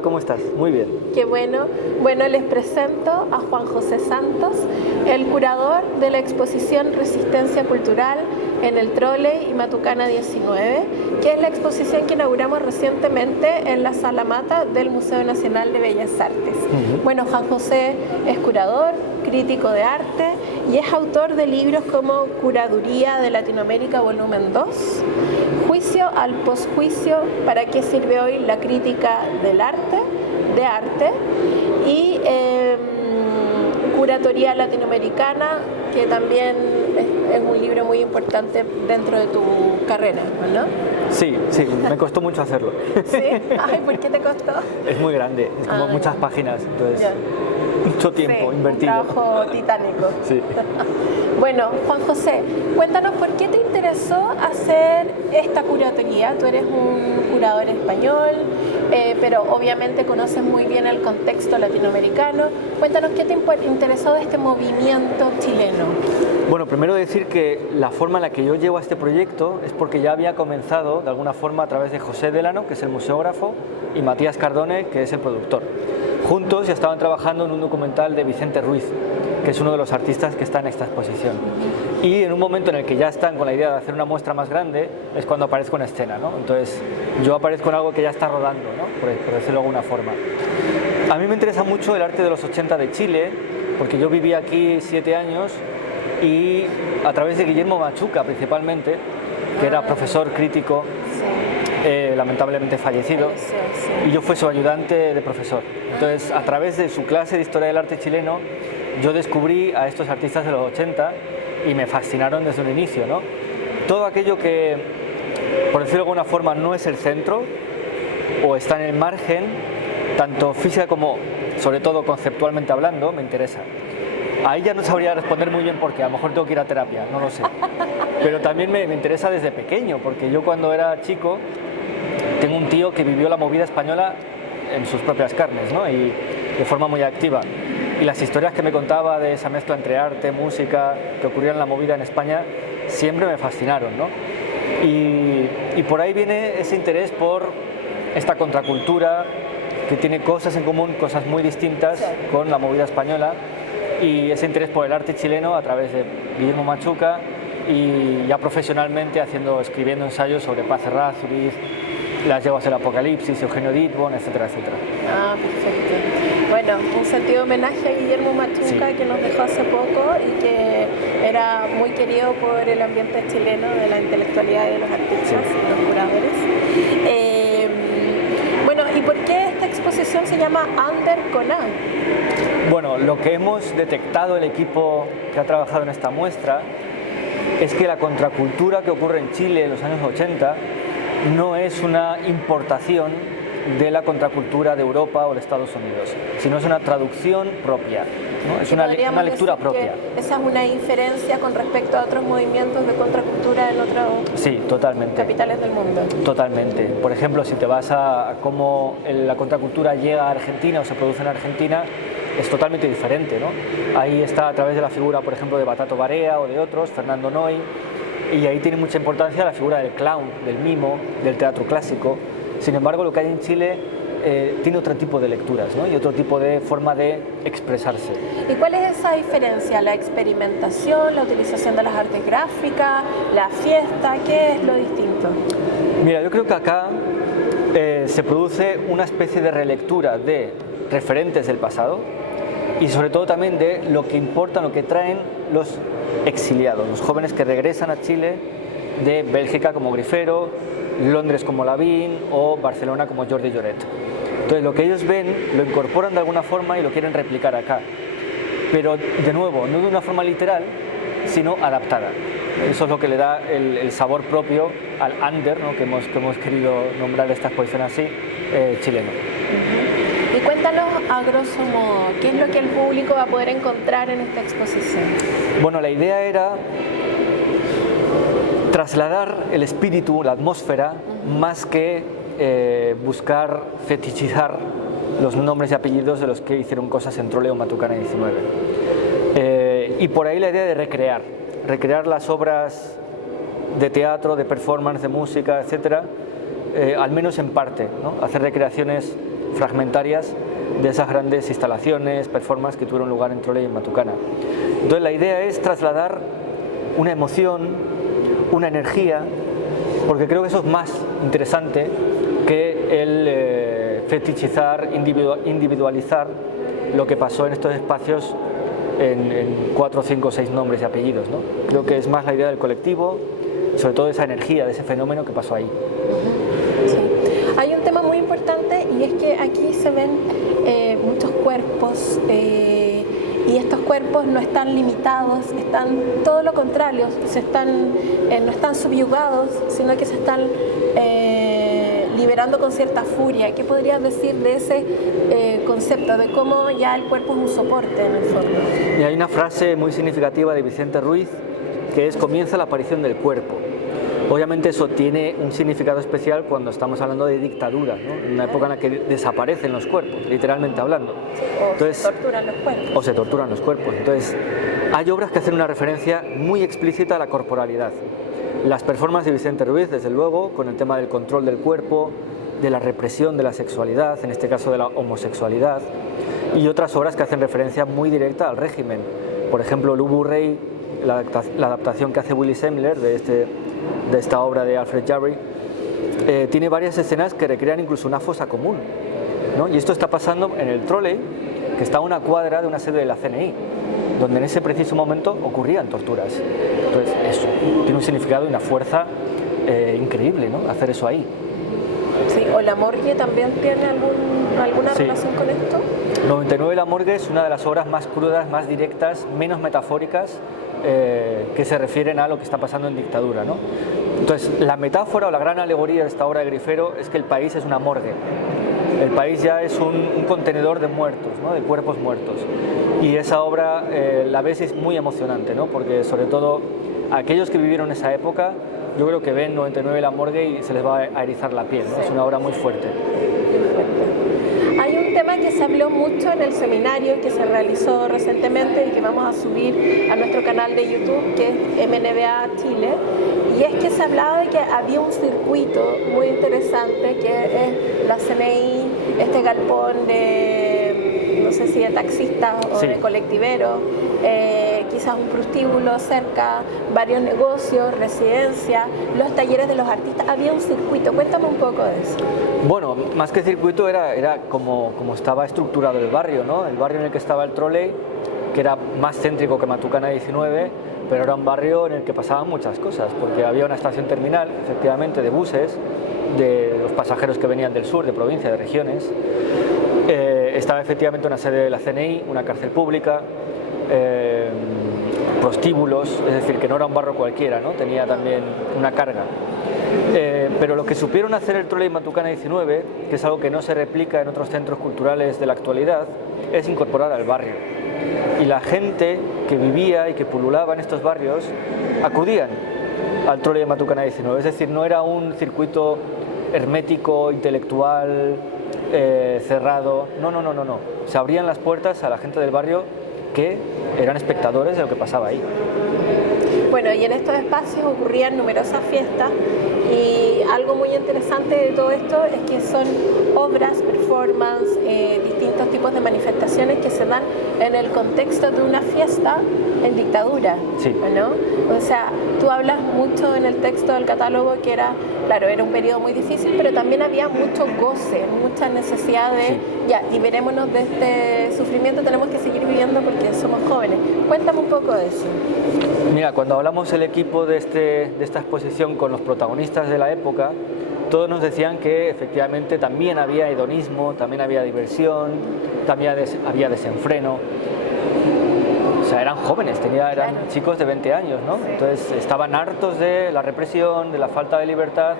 Hola, ¿cómo estás? Muy bien. Qué bueno. Bueno, les presento a Juan José Santos, el curador de la exposición Resistencia Cultural en el Trolley y Matucana 19, que es la exposición que inauguramos recientemente en la Sala Mata del Museo Nacional de Bellas Artes. Bueno, Juan José es curador, crítico de arte y es autor de libros como Curaduría de Latinoamérica Volumen 2, Juicio al Posjuicio, ¿para qué sirve hoy la crítica del arte? Y Curatoría Latinoamericana, que también es un libro muy importante dentro de tu carrera, ¿no? Sí, me costó mucho hacerlo. ¿Sí? Ay, ¿por qué te costó? Es muy grande, es como muchas páginas, entonces mucho tiempo invertido. Un trabajo titánico. Sí. Bueno, Juan José, cuéntanos por qué te interesó hacer esta curatoría. Tú eres un curador español, pero obviamente conoces muy bien el contexto latinoamericano. Cuéntanos qué te interesó de este movimiento chileno. Bueno, primero decir que la forma en la que yo llevo a este proyecto es porque ya había comenzado de alguna forma a través de José Delano, que es el museógrafo, y Matías Cardone, que es el productor. Juntos ya estaban trabajando en un documental de Vicente Ruiz, que es uno de los artistas que está en esta exposición. Y en un momento en el que ya están con la idea de hacer una muestra más grande, es cuando aparezco en escena, ¿no? Entonces yo aparezco en algo que ya está rodando, ¿no? Por decirlo de alguna forma. A mí me interesa mucho el arte de los 80 de Chile, porque yo viví aquí 7 años y a través de Guillermo Machuca principalmente, que era profesor crítico, lamentablemente fallecido, y yo fui su ayudante de profesor. Entonces, a través de su clase de Historia del Arte Chileno, yo descubrí a estos artistas de los 80 y me fascinaron desde un inicio, ¿no? Todo aquello que, por decirlo de alguna forma, no es el centro o está en el margen, tanto física como, sobre todo, conceptualmente hablando, me interesa. Ahí ya no sabría responder muy bien porque a lo mejor tengo que ir a terapia, no lo sé. Pero también me interesa desde pequeño, porque yo cuando era chico tengo un tío que vivió la movida española en sus propias carnes, ¿no? Y de forma muy activa. Y las historias que me contaba de esa mezcla entre arte, música, que ocurría en la movida en España, siempre me fascinaron, ¿no? Y por ahí viene ese interés por esta contracultura que tiene cosas en común, cosas muy distintas con la movida española, y ese interés por el arte chileno a través de Guillermo Machuca y ya profesionalmente escribiendo ensayos sobre Paz Errázuriz, Las yeguas del Apocalipsis, Eugenio Dittborn, etcétera, etcétera. Ah, perfecto. Bueno, un sentido homenaje a Guillermo Machuca, que nos dejó hace poco y que era muy querido por el ambiente chileno de la intelectualidad y de los artistas y los curadores. Bueno, ¿y por qué esta exposición se llama Under Conan? Bueno, lo que hemos detectado el equipo que ha trabajado en esta muestra es que la contracultura que ocurre en Chile en los años 80 no es una importación de la contracultura de Europa o de Estados Unidos, sino es una traducción propia, ¿no? Es una lectura propia. ¿Esa es una inferencia con respecto a otros movimientos de contracultura en otras capitales del mundo? Totalmente. Por ejemplo, si te vas a cómo la contracultura llega a Argentina o se produce en Argentina, es totalmente diferente, ¿no? Ahí está a través de la figura, por ejemplo, de Batato Barea o de otros, Fernando Noy, y ahí tiene mucha importancia la figura del clown, del mimo, del teatro clásico. Sin embargo, lo que hay en Chile tiene otro tipo de lecturas, ¿no? Y otro tipo de forma de expresarse. ¿Y cuál es esa diferencia? ¿La experimentación, la utilización de las artes gráficas, la fiesta? ¿Qué es lo distinto? Mira, yo creo que acá se produce una especie de relectura de referentes del pasado y sobre todo también de lo que importa, lo que traen los exiliados, los jóvenes que regresan a Chile de Bélgica como Grifero, Londres como Lavín o Barcelona como Jordi Lloret. Entonces lo que ellos ven lo incorporan de alguna forma y lo quieren replicar acá, pero de nuevo, no de una forma literal, sino adaptada. Eso es lo que le da el sabor propio al under, ¿no? que hemos querido nombrar esta exposición así, chileno. Y cuéntanos a grosso modo, ¿qué es lo que el público va a poder encontrar en esta exposición? Bueno, la idea era trasladar el espíritu, la atmósfera, más que buscar fetichizar los nombres y apellidos de los que hicieron cosas en Trolley o Matucana 19. Y por ahí la idea de recrear las obras de teatro, de performance, de música, etcétera, al menos en parte, ¿no? Hacer recreaciones fragmentarias de esas grandes instalaciones, performances que tuvieron lugar en Trole y en Matucana. Entonces la idea es trasladar una emoción, una energía, porque creo que eso es más interesante que el fetichizar, individualizar lo que pasó en estos espacios en 4, 5, 6 nombres y apellidos, ¿no? Creo que es más la idea del colectivo, sobre todo esa energía, de ese fenómeno que pasó ahí. Sí. Hay un tema muy importante y es que aquí se ven muchos cuerpos y estos cuerpos no están limitados, están todo lo contrario, no están subyugados, sino que se están liberando con cierta furia. ¿Qué podrías decir de ese concepto, de cómo ya el cuerpo es un soporte en el fondo? Y hay una frase muy significativa de Vicente Ruiz que es: comienza la aparición del cuerpo. Obviamente eso tiene un significado especial cuando estamos hablando de dictadura, ¿no? En una época en la que desaparecen los cuerpos, literalmente hablando. Entonces, se torturan los cuerpos. O se torturan los cuerpos. Entonces, hay obras que hacen una referencia muy explícita a la corporalidad. Las performances de Vicente Ruiz, desde luego, con el tema del control del cuerpo, de la represión de la sexualidad, en este caso de la homosexualidad, y otras obras que hacen referencia muy directa al régimen. Por ejemplo, Lubu Rey, la adaptación que hace Willy Semler de esta obra de Alfred Jarry, tiene varias escenas que recrean incluso una fosa común, ¿no? Y esto está pasando en el Trolley, que está a una cuadra de una sede de la CNI, donde en ese preciso momento ocurrían torturas. Entonces eso tiene un significado y una fuerza increíble, ¿no? Hacer eso ahí. Sí, o La Morgue también tiene alguna relación con esto. 99 La Morgue es una de las obras más crudas, más directas, menos metafóricas, que se refieren a lo que está pasando en dictadura, ¿no? Entonces, la metáfora o la gran alegoría de esta obra de Grifero es que el país es una morgue. El país ya es un contenedor de muertos, ¿no? De cuerpos muertos. Y esa obra la ves, es muy emocionante, ¿no? Porque sobre todo aquellos que vivieron esa época, yo creo que ven 99 La Morgue y se les va a erizar la piel, ¿no? Sí. Es una obra muy fuerte. Hay un tema que se habló mucho en el seminario que se realizó recientemente y que vamos a subir a nuestro canal de YouTube, que es MNBA Chile, y es que se hablaba de que había un circuito muy interesante que es la CNI, este galpón de, no sé si de taxistas o de colectiveros, quizás un prostíbulo cerca, varios negocios, residencias, los talleres de los artistas, había un circuito. Cuéntame un poco de eso. Bueno, más que circuito era como estaba estructurado el barrio, ¿no? El barrio en el que estaba el Trolley, que era más céntrico que Matucana 19, pero era un barrio en el que pasaban muchas cosas, porque había una estación terminal, efectivamente, de buses, de los pasajeros que venían del sur, de provincia, de regiones. Estaba efectivamente una sede de la CNI, una cárcel pública, prostíbulos, es decir, que no era un barrio cualquiera, ¿no? Tenía también una carga. Pero lo que supieron hacer el Trolley Matucana 19, que es algo que no se replica en otros centros culturales de la actualidad, es incorporar al barrio. Y la gente que vivía y que pululaba en estos barrios acudían al Trolley Matucana 19, es decir, no era un circuito hermético, intelectual, cerrado, no. Se abrían las puertas a la gente del barrio que eran espectadores de lo que pasaba ahí. Bueno, y en estos espacios ocurrían numerosas fiestas y algo muy interesante de todo esto es que son obras, performances, distintos tipos de manifestaciones que se dan en el contexto de una fiesta en dictadura, sí. ¿no? O sea, tú hablas mucho en el texto del catálogo que era, claro, era un periodo muy difícil, pero también había mucho goce, mucha necesidad de, ya, liberémonos de este sufrimiento, tenemos que seguir viviendo porque somos jóvenes. Cuéntame un poco de eso. Mira, cuando hablamos el equipo de esta exposición con los protagonistas de la época, todos nos decían que efectivamente también había hedonismo, también había diversión, también había desenfreno. O sea, eran jóvenes, eran chicos de 20 años, ¿no? Sí. Entonces estaban hartos de la represión, de la falta de libertad,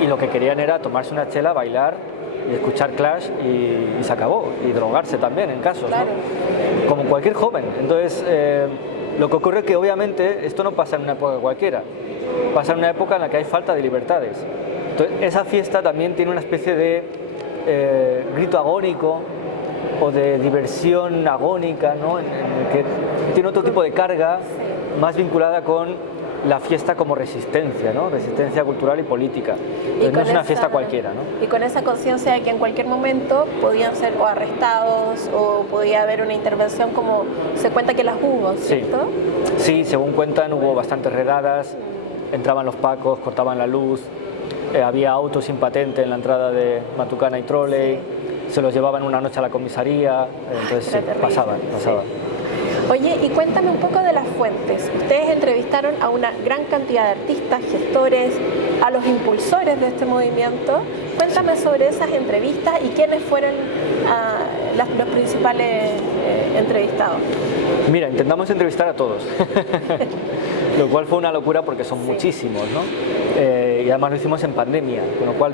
y lo que querían era tomarse una chela, bailar y escuchar Clash y se acabó, y drogarse también en casos, claro, ¿no? Como cualquier joven. Entonces, lo que ocurre es que obviamente esto no pasa en una época cualquiera, pasa en una época en la que hay falta de libertades. Entonces, esa fiesta también tiene una especie de grito agónico o de diversión agónica, ¿no? En el que tiene otro tipo de carga más vinculada con la fiesta como resistencia, ¿no? Resistencia cultural y política. Entonces, no es una fiesta cualquiera, ¿no? Y con esa conciencia de que en cualquier momento podían ser o arrestados o podía haber una intervención, como se cuenta que las hubo, ¿cierto? Sí, según cuentan hubo bastantes redadas, entraban los pacos, cortaban la luz, había autos sin patente en la entrada de Matucana y Trolley, se los llevaban una noche a la comisaría, entonces sí, pasaban. Sí. Oye, y cuéntame un poco de las fuentes. Ustedes entrevistaron a una gran cantidad de artistas, gestores, a los impulsores de este movimiento. Cuéntame sobre esas entrevistas y quiénes fueron los principales entrevistados. Mira, intentamos entrevistar a todos, lo cual fue una locura porque son muchísimos, ¿no? Y además lo hicimos en pandemia, con lo cual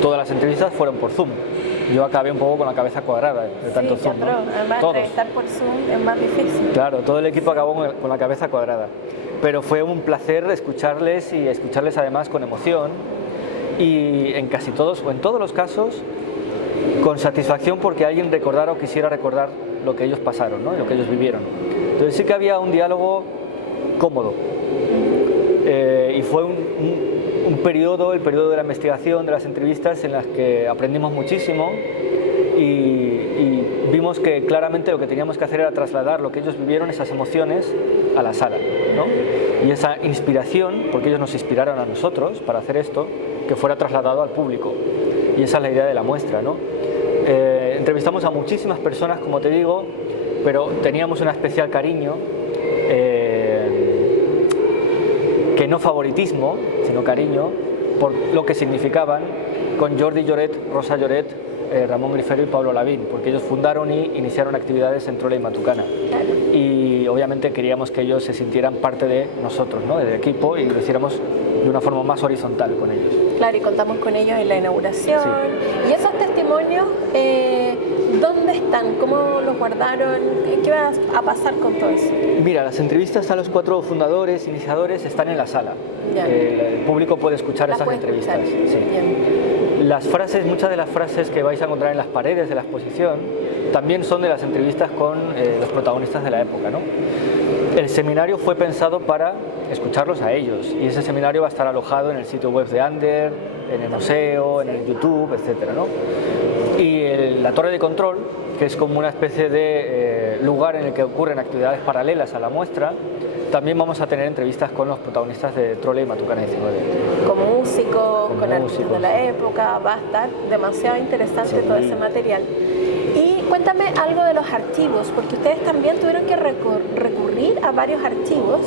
todas las entrevistas fueron por Zoom. Yo acabé un poco con la cabeza cuadrada de tanto Zoom, ¿no? Además, entrevistar por Zoom es más difícil. Claro, todo el equipo acabó con la cabeza cuadrada. Pero fue un placer escucharles y escucharles además con emoción y en casi todos, o en todos los casos, con satisfacción porque alguien recordara o quisiera recordar lo que ellos pasaron, ¿no? Lo que ellos vivieron. Entonces sí que había un diálogo cómodo. Y fue un periodo, el periodo de la investigación, de las entrevistas, en las que aprendimos muchísimo y vimos que claramente lo que teníamos que hacer era trasladar lo que ellos vivieron, esas emociones, a la sala, ¿no? Y esa inspiración, porque ellos nos inspiraron a nosotros para hacer esto, que fuera trasladado al público. Y esa es la idea de la muestra, ¿no? Entrevistamos a muchísimas personas, como te digo, pero teníamos un especial cariño, que no favoritismo, sino cariño, por lo que significaban, con Jordi Lloret, Rosa Lloret, Ramón Grifero y Pablo Lavín, porque ellos fundaron y iniciaron actividades en Trolley y Matucana. Y obviamente queríamos que ellos se sintieran parte de nosotros, ¿no? Del equipo, y lo hiciéramos de una forma más horizontal con ellos. Claro, y contamos con ellos en la inauguración. Sí. ¿Y esos testimonios dónde están? ¿Cómo los guardaron? ¿Qué va a pasar con todo eso? Mira, las entrevistas a los 4 fundadores, iniciadores, están en la sala. El público puede escuchar esas entrevistas. Sí. Las frases, muchas de las frases que vais a encontrar en las paredes de la exposición también son de las entrevistas con los protagonistas de la época, ¿no? El seminario fue pensado para escucharlos a ellos, y ese seminario va a estar alojado en el sitio web de Ander, en el museo, en el YouTube, etcétera, ¿no? Y la torre de control, que es como una especie de lugar en el que ocurren actividades paralelas a la muestra, también vamos a tener entrevistas con los protagonistas de Trolley y Matucana 19. Como músicos, con artistas de la época, va a estar demasiado interesante todo ese material. Y cuéntame algo de los archivos, porque ustedes también tuvieron que recurrir a varios archivos.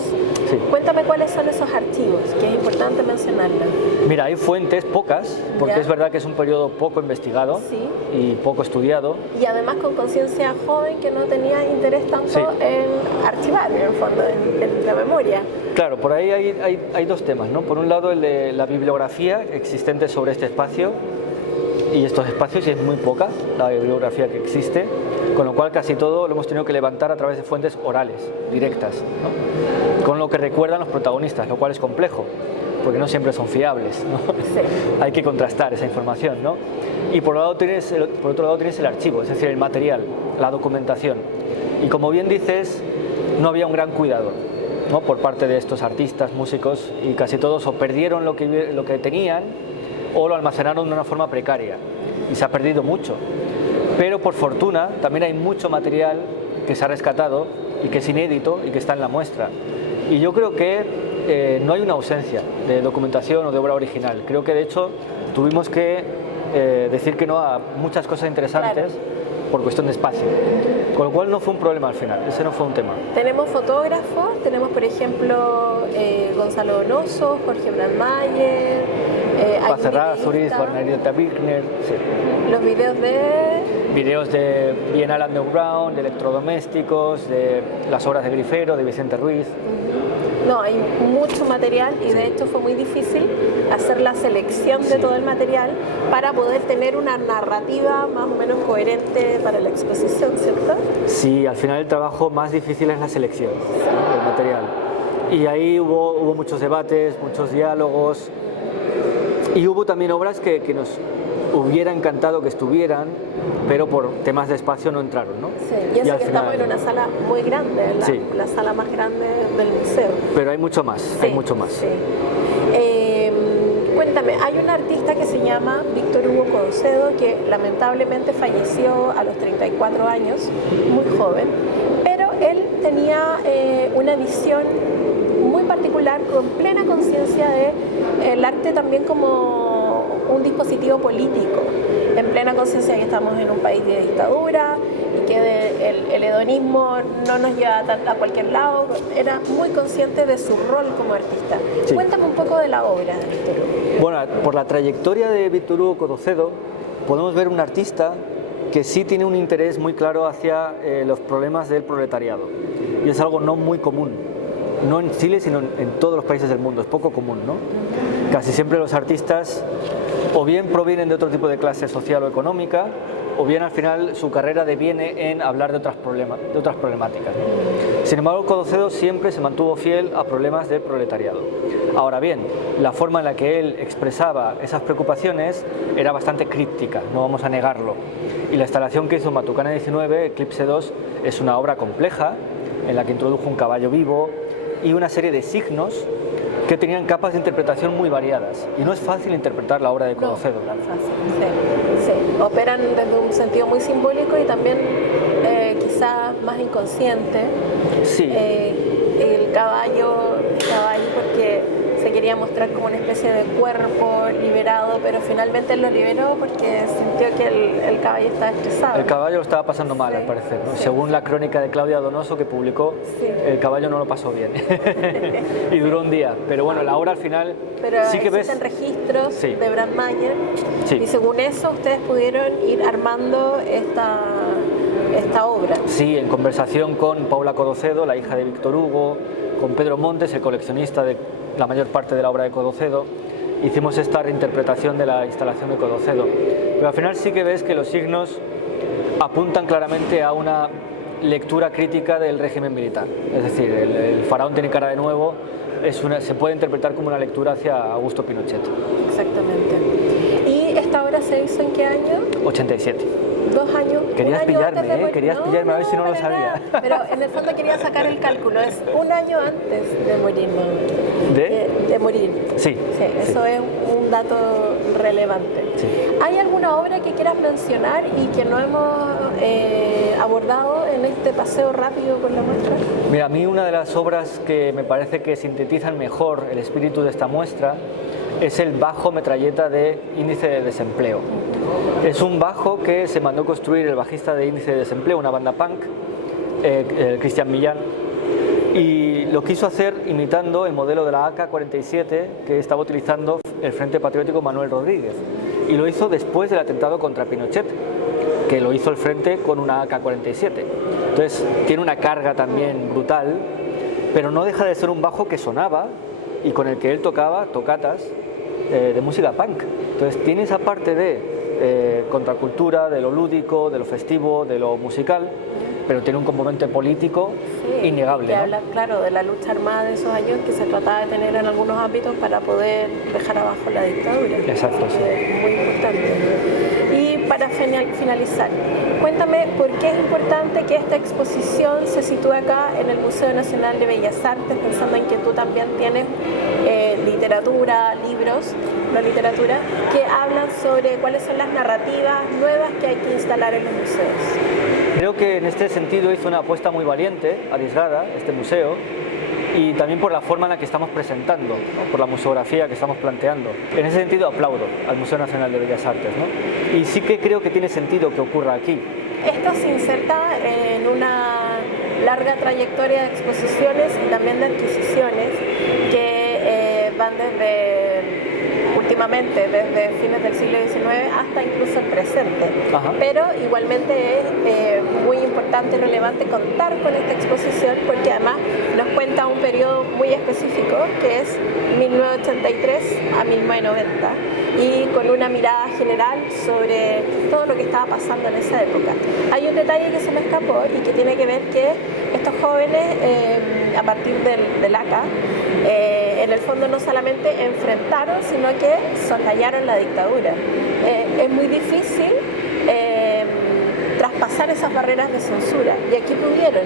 Sí. Cuéntame cuáles son esos archivos, que es importante mencionarlos. Mira, hay fuentes pocas, porque es verdad que es un periodo poco investigado y poco estudiado. Y además con conciencia joven que no tenía interés tanto en archivar, en el fondo, en la memoria. Claro, por ahí hay dos temas, ¿no? Por un lado, el de la bibliografía existente sobre este espacio y estos espacios, y es muy poca la bibliografía que existe, con lo cual casi todo lo hemos tenido que levantar a través de fuentes orales, directas, ¿no? Con lo que recuerdan los protagonistas, lo cual es complejo, porque no siempre son fiables, ¿no? Hay que contrastar esa información, ¿no? Y por otro lado tienes el archivo, es decir, el material, la documentación. Y como bien dices, no había un gran cuidado, ¿no? Por parte de estos artistas, músicos, y casi todos o perdieron lo que tenían o lo almacenaron de una forma precaria, y se ha perdido mucho. Pero por fortuna también hay mucho material que se ha rescatado y que es inédito y que está en la muestra. Y yo creo que no hay una ausencia de documentación o de obra original. Creo que de hecho tuvimos que decir que no a muchas cosas interesantes por cuestión de espacio. Con lo cual no fue un problema al final, ese no fue un tema. Tenemos fotógrafos, tenemos por ejemplo Gonzalo Donoso, Jorge Brandmayer, Paz Errázuriz, Bernadette Birkner. Los videos de Bienal Underground, de electrodomésticos, de las obras de Grifero, de Vicente Ruiz. No, hay mucho material y de hecho fue muy difícil hacer la selección de todo el material para poder tener una narrativa más o menos coherente para la exposición, ¿cierto? Sí, al final el trabajo más difícil es la selección del material. Y ahí hubo muchos debates, muchos diálogos, y hubo también obras que nos hubiera encantado que estuvieran, pero por temas de espacio no entraron, ¿no? Sí, y eso que estamos en una sala muy grande, la sala más grande del museo. Pero hay mucho más, sí, hay mucho más. Sí. Cuéntame, hay un artista que se llama Víctor Hugo Codocedo que lamentablemente falleció a los 34 años, muy joven, pero él tenía una visión muy particular, con plena conciencia de el arte también como un dispositivo político, en plena conciencia de que estamos en un país de dictadura y que el hedonismo no nos lleva a cualquier lado. Era muy consciente de su rol como artista. Sí. Cuéntame un poco de la obra de Víctor Hugo. Bueno, por la trayectoria de Víctor Hugo Codocedo podemos ver un artista que sí tiene un interés muy claro hacia los problemas del proletariado, y es algo no muy común, no en Chile sino en todos los países del mundo, es poco común, ¿no? Casi siempre los artistas o bien provienen de otro tipo de clase social o económica, o bien al final su carrera deviene en hablar de otras problemáticas. Sin embargo, Codocedo siempre se mantuvo fiel a problemas de proletariado. Ahora bien, la forma en la que él expresaba esas preocupaciones era bastante críptica, no vamos a negarlo. Y la instalación que hizo Matucana 19, Eclipse 2, es una obra compleja en la que introdujo un caballo vivo y una serie de signos que tenían capas de interpretación muy variadas, y no es fácil interpretar la obra de Codocedo. No es fácil, sí. Operan desde un sentido muy simbólico y también quizá más inconsciente. Sí. El caballo porque se quería mostrar como una especie de cuerpo liberado, pero finalmente él lo liberó porque sintió que el caballo estaba estresado. El caballo lo estaba pasando mal, al parecer, ¿no? Sí. Según la crónica de Claudia Donoso que publicó, el caballo no lo pasó bien y duró un día. Pero bueno, la obra al final sí que ves registros de Brandmeier y según eso ustedes pudieron ir armando esta obra. Sí, en conversación con Paula Codocedo, la hija de Víctor Hugo, con Pedro Montes, el coleccionista de la mayor parte de la obra de Codocedo, hicimos esta reinterpretación de la instalación de Codocedo. Pero al final sí que ves que los signos apuntan claramente a una lectura crítica del régimen militar. Es decir, el faraón tiene cara de nuevo, se puede interpretar como una lectura hacia Augusto Pinochet. Exactamente. ¿Y esta obra se hizo en qué año? 87. 2 años. Querías pillarme, querías pillarme a ver si no lo sabía. Pero en el fondo quería sacar el cálculo, es 1 año antes de morir. De morir. Sí. Eso es un dato relevante. Sí. ¿Hay alguna obra que quieras mencionar y que no hemos abordado en este paseo rápido por la muestra? Mira, a mí una de las obras que me parece que sintetizan mejor el espíritu de esta muestra es el bajo metralleta de Índice de Desempleo. Es un bajo que se mandó construir el bajista de Índice de Desempleo, una banda punk, Cristian Millán, y lo quiso hacer imitando el modelo de la AK-47 que estaba utilizando el Frente Patriótico Manuel Rodríguez, y lo hizo después del atentado contra Pinochet, que lo hizo el Frente con una AK-47. Entonces tiene una carga también brutal, pero no deja de ser un bajo que sonaba y con el que él tocaba tocatas de música punk. Entonces tiene esa parte de contracultura, de lo lúdico, de lo festivo, de lo musical, pero tiene un componente político innegable. Que habla, claro, de la lucha armada de esos años que se trataba de tener en algunos ámbitos para poder dejar abajo la dictadura. Exacto, sí. Es muy importante. Y para finalizar, cuéntame por qué es importante que esta exposición se sitúe acá en el Museo Nacional de Bellas Artes, pensando en que tú también tienes literatura, libros, no literatura, que hablan sobre cuáles son las narrativas nuevas que hay que instalar en los museos. Creo que en este sentido hizo una apuesta muy valiente, arriesgada, este museo, y también por la forma en la que estamos presentando, ¿no? Por la museografía que estamos planteando. En ese sentido aplaudo al Museo Nacional de Bellas Artes, ¿no? Y sí que creo que tiene sentido que ocurra aquí. Esto se inserta en una larga trayectoria de exposiciones y también de adquisiciones que van últimamente desde fines del siglo XIX hasta incluso el presente. Ajá. Pero igualmente es muy importante y relevante contar con esta exposición porque además nos cuenta un periodo muy específico que es 1983 a 1990 y con una mirada general sobre todo lo que estaba pasando en esa época. Hay un detalle que se me escapó y que tiene que ver que estos jóvenes a partir del ACA en el fondo no solamente enfrentaron, sino que soslayaron la dictadura. es muy difícil traspasar esas barreras de censura, y aquí pudieron.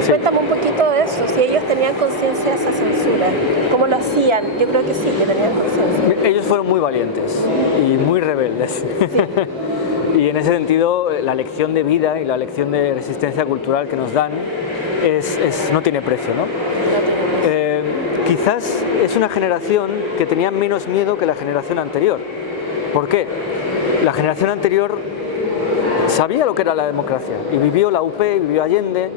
Sí. Cuéntame un poquito de eso, si ellos tenían conciencia de esa censura, ¿cómo lo hacían? Yo creo que sí, que tenían conciencia. Ellos fueron muy valientes y muy rebeldes. Sí. Y en ese sentido, la lección de vida y la lección de resistencia cultural que nos dan no tiene precio, ¿no? Quizás es una generación que tenía menos miedo que la generación anterior. ¿Por qué? La generación anterior sabía lo que era la democracia y vivió la UP, vivió Allende,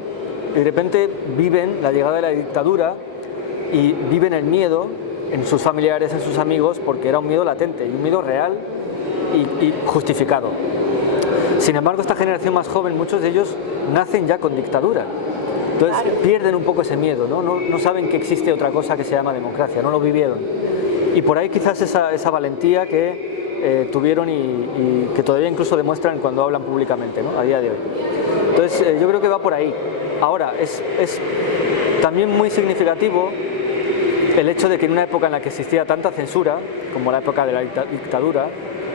y de repente viven la llegada de la dictadura y viven el miedo en sus familiares, en sus amigos, porque era un miedo latente y un miedo real y justificado. Sin embargo, esta generación más joven, muchos de ellos nacen ya con dictadura. Entonces pierden un poco ese miedo, no saben que existe otra cosa que se llama democracia, no lo vivieron. Y por ahí quizás esa valentía que tuvieron y que todavía incluso demuestran cuando hablan públicamente, ¿no? A día de hoy. Entonces yo creo que va por ahí. Ahora, es también muy significativo el hecho de que en una época en la que existía tanta censura, como la época de la dictadura,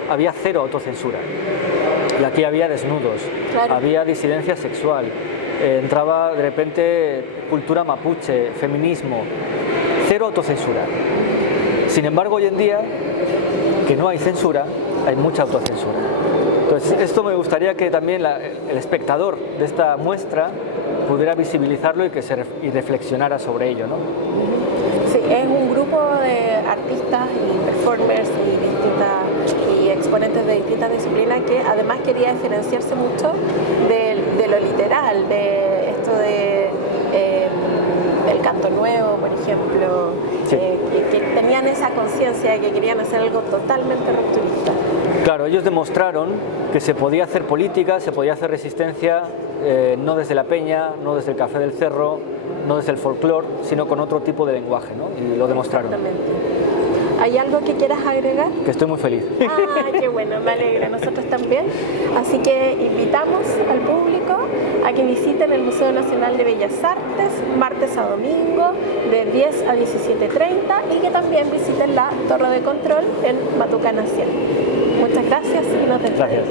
había cero autocensura. Y aquí había desnudos, claro. Había disidencia sexual, entraba de repente cultura mapuche, feminismo, cero autocensura. Sin embargo, hoy en día, que no hay censura, hay mucha autocensura. Entonces, esto me gustaría que también el espectador de esta muestra pudiera visibilizarlo y reflexionara sobre ello, ¿no? Sí, es un grupo de artistas y performers y exponentes de distintas disciplinas que además quería diferenciarse mucho de lo literal, de esto de el canto nuevo, por ejemplo, sí. Que tenían esa conciencia de que querían hacer algo totalmente rupturista. Claro, ellos demostraron que se podía hacer política, se podía hacer resistencia, no desde la peña, no desde el café del cerro, no desde el folclore, sino con otro tipo de lenguaje, ¿no? Y lo demostraron. Exactamente. ¿Hay algo que quieras agregar? Que estoy muy feliz. Ah, qué bueno, me alegra, nosotros también. Así que invitamos al público a que visiten el Museo Nacional de Bellas Artes, martes a domingo, de 10 a 17:30, y que también visiten la Torre de Control en Matucana 100. Muchas gracias y nos despedimos. Gracias.